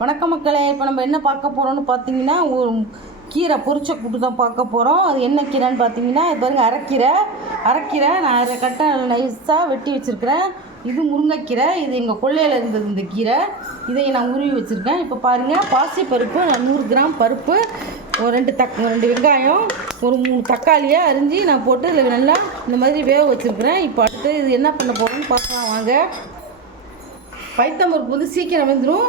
வணக்கம் மக்களே இப்போ நம்ம என்ன பார்க்க போகிறோம்னு பார்த்தீங்கன்னா ஒரு கீரை பொரிச்ச கூட்டு தான் பார்க்க போகிறோம் அது என்ன கீரைன்னு பார்த்தீங்கன்னா இது பாருங்கள் அரைக்கீரை. அரைக்கீரை நான் அரை கட்டை நைஸாக வெட்டி வச்சுருக்கிறேன். இது முருங்கைக்கீரை இது எங்கள் கொள்ளையில் இருந்தது இந்த கீரை. இதை நான் உருவி வச்சுருக்கேன். இப்போ பாருங்கள் பாசி பருப்பு நான் நூறு கிராம் பருப்பு ஒரு ரெண்டு தக் ரெண்டு வெங்காயம் ஒரு மூணு தக்காளியை அரிஞ்சு நான் போட்டு இதில் நல்லா இந்த மாதிரி வேக வச்சுருக்கிறேன். இப்போ அடுத்து இது என்ன பண்ண போகிறோம்னு பார்க்கலாம். வாங்க. பைத்தம்பருப்பு வந்து சீக்கிரம் வந்துடும்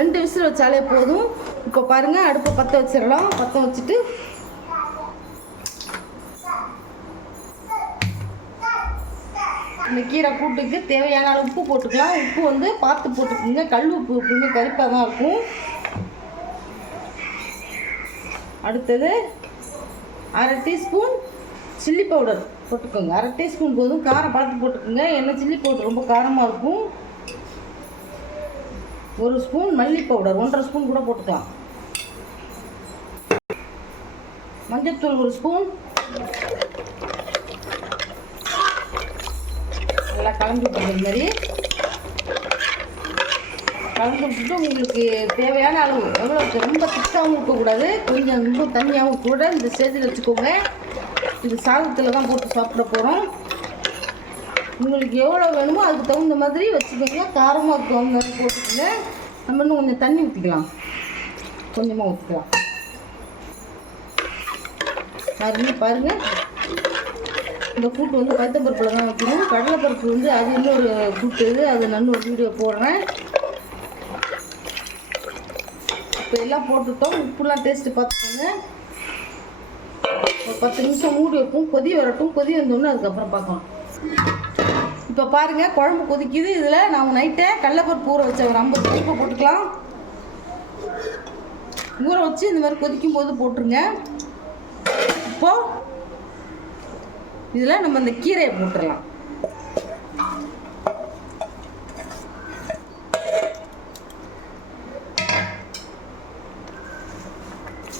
ரெண்டு விசில் வச்சாலே போதும். இப்போ பாருங்கள் அடுப்பை பற்ற வச்சிடலாம். பற்ற வச்சுட்டு இந்த கீரை கூட்டுக்கு தேவையான அளவு உப்பு போட்டுக்கலாம். உப்பு வந்து பார்த்து போட்டுக்கோங்க. கல் உப்பு எப்பவுமே கருப்பாக தான் இருக்கும். அடுத்தது அரை டீஸ்பூன் சில்லி பவுடர் போட்டுக்கோங்க. அரை டீஸ்பூன் போதும். காரம் பார்த்து போட்டுக்கோங்க. ஏன்னா சில்லி பவுடர் ரொம்ப காரமாக இருக்கும். ஒரு ஸ்பூன் மல்லி பவுடர் ஒன்றரை ஸ்பூன் கூட போட்டுக்கலாம். மஞ்சத்தூள் ஒரு ஸ்பூன். நல்லா கலந்து விட்டுருங்க மாதிரி. கலந்து விட்டுட்டு உங்களுக்கு தேவையான அளவு எவ்வளோ ரொம்ப திக்காகவும் இருக்கக்கூடாது. கொஞ்சம் ரொம்ப தண்ணியாகவும் கூட இந்த ஸ்டேஜில் வச்சுக்கோங்க. இது சாதத்தில் தான் போட்டு சாப்பிட போகிறோம் உங்களுக்கு எவ்வளோ வேணுமோ அதுக்கு தகுந்த மாதிரி வச்சுக்கோங்க. காரமாக தகுந்த மாதிரி போட்டுக்கோங்க. நம்ம இன்னும் கொஞ்சம் தண்ணி ஊற்றிக்கலாம் கொஞ்சமாக ஊற்றிக்கலாம் பாருங்க பாருங்க. இந்த கூட்டு வந்து பருப்பில் தான் வைக்கணும். கடலைப்பருப்பு வந்து அது இன்னொரு கூட்டு. இது அது நான் ஒரு வீடியோ போடுறேன். இப்போ எல்லாம் போட்டுட்டோம். உப்புலாம் டேஸ்ட்டு பார்த்துக்கோங்க. ஒரு பத்து நிமிஷம் மூடி வைப்போம். கொதி வரட்டும். கொதி வந்தோடனே அதுக்கப்புறம் பார்க்கலாம். இப்போ பாருங்கள் குழம்பு கொதிக்குது. இதில் நான் நைட்டே கடலப்பருப்பு ஊற வச்ச ஒரு ஐம்பது பருப்பு போட்டுக்கலாம். ஊற வச்சு இந்த மாதிரி கொதிக்கும் போது போட்டுருங்க. இப்போ இதில் நம்ம இந்த கீரையை போட்டுடலாம்.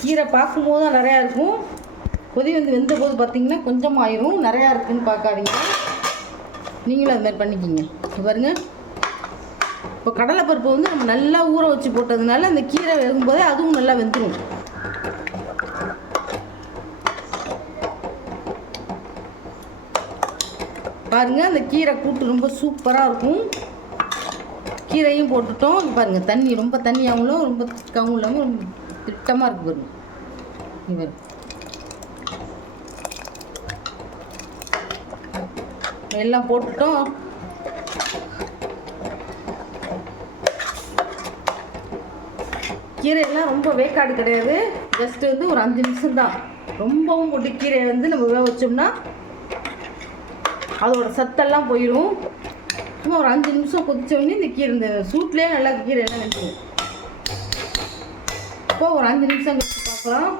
கீரை பார்க்கும்போது தான் நிறையா இருக்கும். கொதி வந்து வெந்த போது பார்த்தீங்கன்னா கொஞ்சம் ஆயிரும் நிறையா இருக்குதுன்னு பார்க்காதீங்க. நீங்களும் அது மாதிரி பண்ணிக்கிங்க. பாருங்க. இப்போ கடலைப்பருப்பு வந்து நம்ம நல்லா ஊற வச்சு போட்டதுனால அந்த கீரை வேகும்போதே அதுவும் நல்லா வெந்துடும் பாருங்க அந்த கீரை கூட்டு ரொம்ப சூப்பராக இருக்கும். கீரையும் போட்டுட்டோம். பாருங்கள் பாருங்க தண்ணி ரொம்ப தண்ணியாகவும் ரொம்ப திக்காகவும் இல்லாமல் ரொம்ப திட்டமாக இருக்கு பாருங்க. இங்க எல்லாம் போட்டுட்டோம். கீரையெல்லாம் ரொம்ப வேக்காடு கிடையாது. ஜஸ்ட் வந்து ஒரு அஞ்சு நிமிஷம் தான். ரொம்பவும் போட்டு கீரையை வந்து நம்ம வேக வச்சோம்னா அதோட சத்தெல்லாம் போயிடும் சும்மா ஒரு அஞ்சு நிமிஷம் கொதிச்சோடனே இந்த கீரை இந்த சூட்லேயே நல்லா கீரை எல்லாம் வெந்துடும் இப்போ ஒரு அஞ்சு நிமிஷம் கழிச்சு பார்க்கலாம்.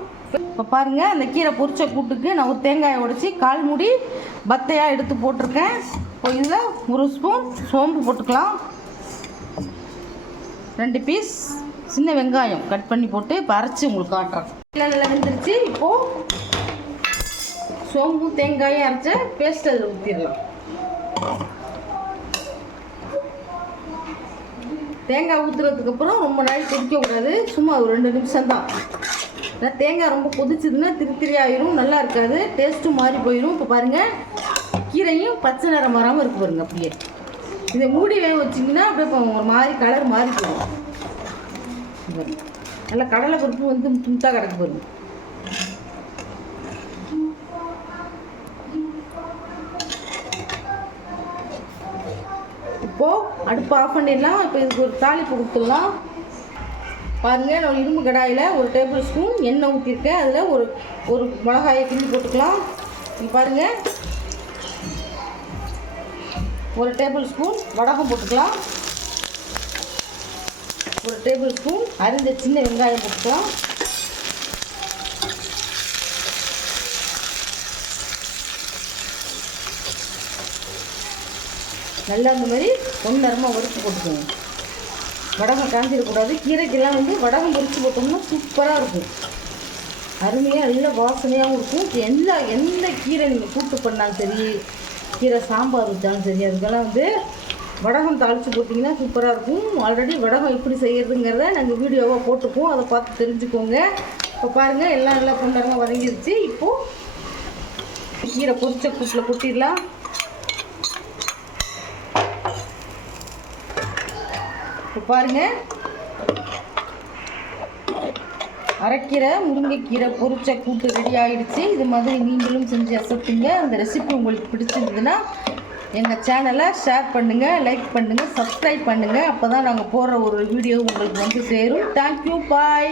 இப்போ பாருங்கள் அந்த கீரை பொரிச்ச கூட்டுக்கு நான் ஒரு தேங்காயை உடைச்சி கால் மூடி பத்தையாக எடுத்து போட்டிருக்கேன். இப்போ இதில் ஒரு ஸ்பூன் சோம்பு போட்டுக்கலாம். ரெண்டு பீஸ் சின்ன வெங்காயம் கட் பண்ணி போட்டு இப்போ அரைச்சி உங்களுக்கு காட்டுறேன். நல்லா நல்லா வெந்துருச்சு. இப்போது சோம்பு தேங்காயும் அரைச்ச பேஸ்ட் அதில் ஊற்றிடலாம் தேங்காய் ஊற்றுறதுக்கு அப்புறம் ரொம்ப நாள் குடிக்கக்கூடாது சும்மா ஒரு ரெண்டு நிமிஷம் தான் ஏன்னா தேங்காய் ரொம்ப கொதிச்சதுன்னா திரி திரி நல்லா இருக்காது. டேஸ்ட்டும் மாறி போயிடும் இப்போ பாருங்கள் கீரையும் பச்சை நிறம் மாறாமல் இருக்கு பாருங்க அப்படியே. இதை மூடி வேக வச்சிங்கன்னா அப்படியே இப்போ ஒரு மாதிரி கலர் மாறி போயிடும் நல்லா கடலை பருப்பு வந்து துண்டா கிடக்கு பாருங்க. இப்போது அடுப்பு ஆஃப் பண்ணிடலாம். இப்போ இதுக்கு ஒரு தாளிப்பு கொடுத்துடலாம். பாருங்கள் நான் இரும்பு கடாயில் ஒரு டேபிள் ஸ்பூன் எண்ணெய் ஊற்றிருக்கேன் அதில் ஒரு ஒரு மிளகாயை கிண்டி போட்டுக்கலாம். பாருங்கள் ஒரு டேபிள் ஸ்பூன் வடகம் போட்டுக்கலாம். ஒரு டேபிள் ஸ்பூன் அரிஞ்ச சின்ன வெங்காயம் போட்டுக்கலாம். நல்லா இந்த மாதிரி ஒன்றரமாக வறுத்து போட்டுக்கோங்க. வடகம் காஞ்சிடக்கூடாது கீரைக்கெல்லாம் வந்து வடகம் பொரித்து போட்டோம்னா சூப்பராக இருக்கும். அருமையாக நல்ல வாசனையாகவும் இருக்கும். எல்லா எந்த கீரை நீங்கள் கூட்டு பண்ணாலும் சரி கீரை சாம்பார் வச்சாலும் சரி அதுக்கெல்லாம் வந்து வடகம் தாளித்து போட்டிங்கன்னா சூப்பராக இருக்கும். ஆல்ரெடி வடகம் எப்படி செய்கிறதுங்கிறத நாங்கள் வீடியோவாக போட்டுப்போம் அதை பார்த்து தெரிஞ்சுக்கோங்க. இப்போ பாருங்கள் எல்லாம் நல்லா கொண்டாங்க வதங்கிருச்சு. இப்போது கீரை பொரிச்ச கூட்டில் கொட்டிடலாம். இப்போ பாருங்கள் அரைக்கீரை முருங்கைக்கீரை பொரிச்ச கூட்டு ரெடி ஆகிடுச்சு இது மாதிரி நீங்களும் செஞ்சு அசத்துங்க. அந்த ரெசிபி உங்களுக்கு பிடிச்சிருந்ததுன்னா எங்கள் சேனலை ஷேர் பண்ணுங்கள் லைக் பண்ணுங்கள் சப்ஸ்கிரைப் பண்ணுங்கள் அப்போ தான் நாங்கள் போடுற ஒரு வீடியோ உங்களுக்கு வந்து சேரும். Thank you bye